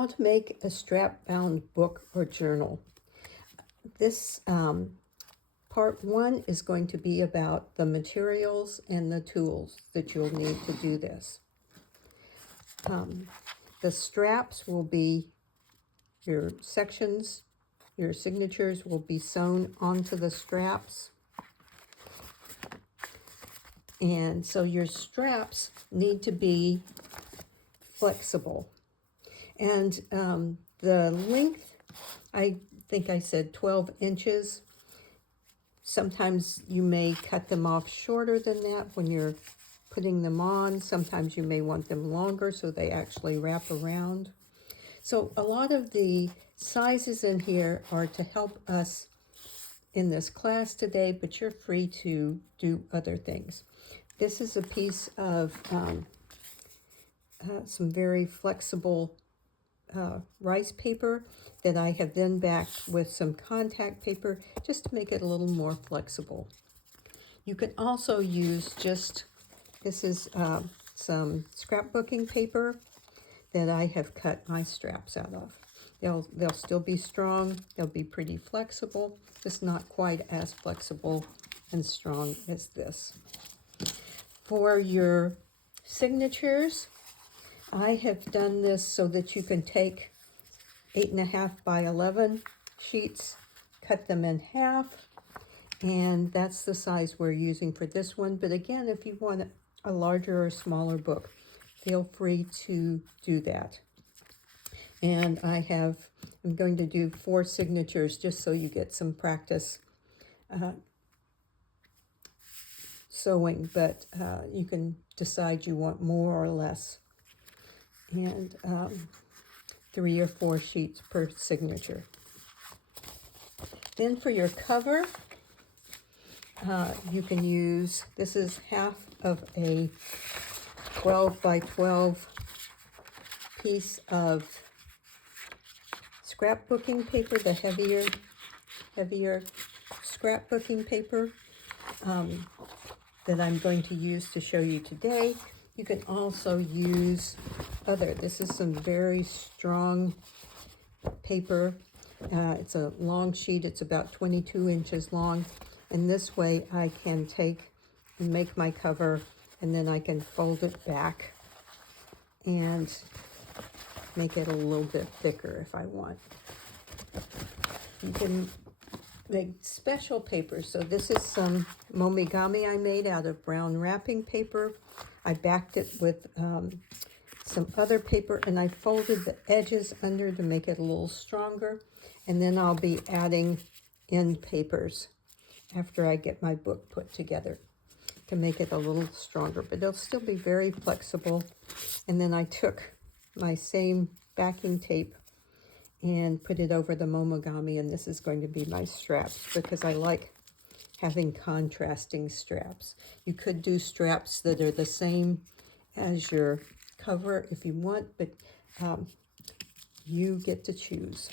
How to make a strap-bound book or journal. This part one is going to be about the materials and the tools that you'll need to do this. The straps will be your sections, your signatures will be sewn onto the straps. And so your straps need to be flexible. And the length, I think I said 12 inches. Sometimes you may cut them off shorter than that when you're putting them on. Sometimes you may want them longer so they actually wrap around. So a lot of the sizes in here are to help us in this class today, but you're free to do other things. This is a piece of some very flexible rice paper that I have then backed with some contact paper just to make it a little more flexible. You can also use this is some scrapbooking paper that I have cut my straps out of. They'll still be strong, they'll be pretty flexible, just not quite as flexible and strong as this. For your signatures, I have done this so that you can take 8.5 by 11 sheets, cut them in half, and that's the size we're using for this one. But again, if you want a larger or smaller book, feel free to do that. And I'm going to do 4 signatures just so you get some practice sewing, but you can decide you want more or less. And 3 or 4 sheets per signature. Then for your cover, you can use, this is half of a 12 by 12 piece of scrapbooking paper, the heavier scrapbooking paper that I'm going to use to show you today. You can also use this is some very strong paper. It's a long sheet, it's about 22 inches long, and this way I can take and make my cover, and then I can fold it back and make it a little bit thicker if I want. You can make special paper. So this is some momigami I made out of brown wrapping paper. I backed it with some other paper, and I folded the edges under to make it a little stronger. And then I'll be adding end papers after I get my book put together to make it a little stronger, but it'll still be very flexible. And then I took my same backing tape and put it over the momogami, and this is going to be my straps because I like having contrasting straps. You could do straps that are the same as your cover if you want, but you get to choose.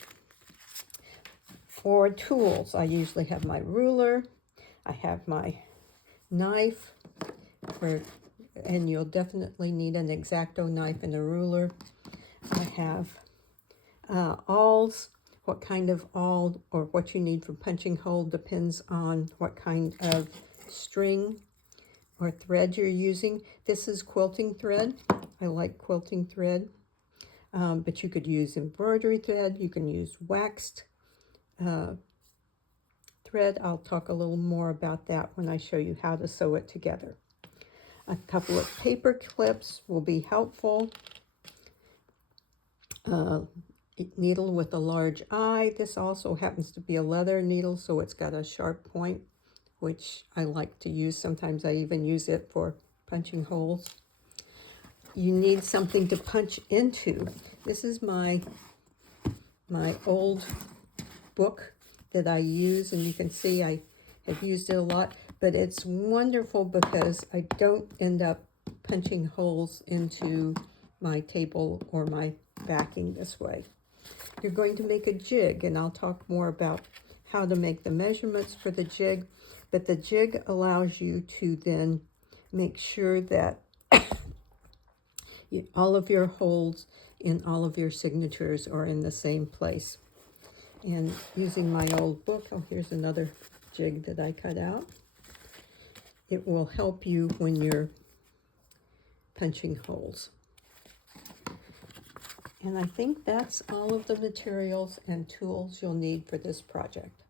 For tools, I usually have my ruler, I have my knife, and you'll definitely need an X-Acto knife and a ruler. I have awls. What kind of awl or what you need for punching hole depends on what kind of string or thread you're using. This is quilting thread. I like quilting thread, but you could use embroidery thread. You can use waxed thread. I'll talk a little more about that when I show you how to sew it together. A couple of paper clips will be helpful. Needle with a large eye. This also happens to be a leather needle, so it's got a sharp point, which I like to use. Sometimes I even use it for punching holes. You need something to punch into. This is my old book that I use, and you can see I have used it a lot, but it's wonderful because I don't end up punching holes into my table or my backing this way. You're going to make a jig, and I'll talk more about how to make the measurements for the jig, but the jig allows you to then make sure that all of your holes in all of your signatures or in the same place. And using my old book, oh, here's another jig that I cut out. It will help you when you're punching holes. And I think that's all of the materials and tools you'll need for this project.